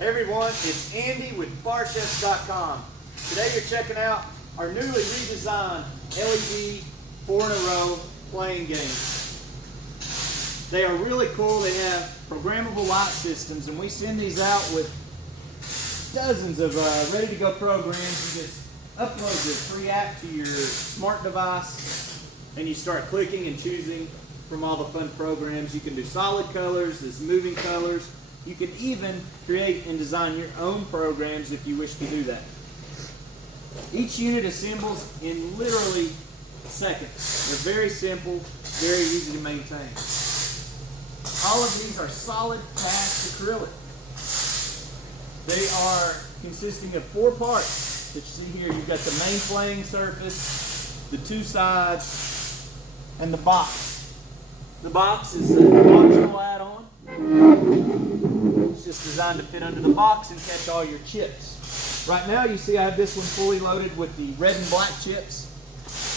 Hey everyone, it's Andy with barchefs.com. Today you're checking out our newly redesigned LED 4-in-a-row playing games. They are really cool. They have programmable light systems, and we send these out with dozens of ready-to-go programs. You just upload the free app to your smart device, and you start clicking and choosing from all the fun programs. You can do solid colors, there's moving colors. You can even create and design your own programs if you wish to do that. Each unit assembles in literally seconds. They're very simple, very easy to maintain. All of these are solid cast acrylic. They are consisting of 4 parts that you see here. You've got the main playing surface, the 2 sides, and the box. The box is an optional add-on. It's just designed to fit under the box and catch all your chips. Right now you see I have this one fully loaded with the red and black chips.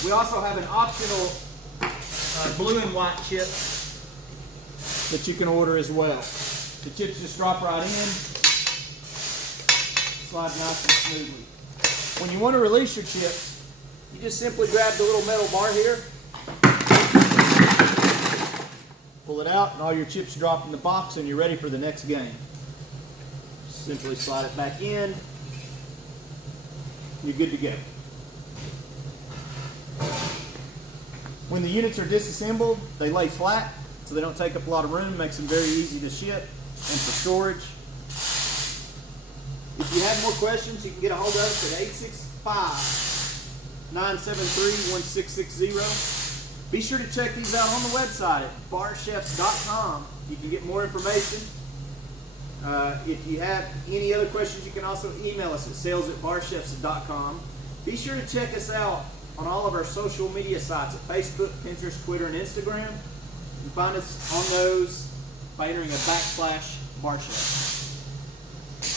We also have an optional blue and white chip that you can order as well. The chips just drop right in, slide nice and smoothly. When you want to release your chips, you just simply grab the little metal bar here, pull it out, and all your chips drop in the box and you're ready for the next game. Simply slide it back in, you're good to go. When the units are disassembled, they lay flat, so they don't take up a lot of room, makes them very easy to ship and for storage. If you have more questions, you can get a hold of us at 865-973-1660. Be sure to check these out on the website at barchefs.com. You can get more information. If you have any other questions, you can also email us at sales@barchefs.com. Be sure to check us out on all of our social media sites at Facebook, Pinterest, Twitter, and Instagram. You can find us on those by entering /barchefs.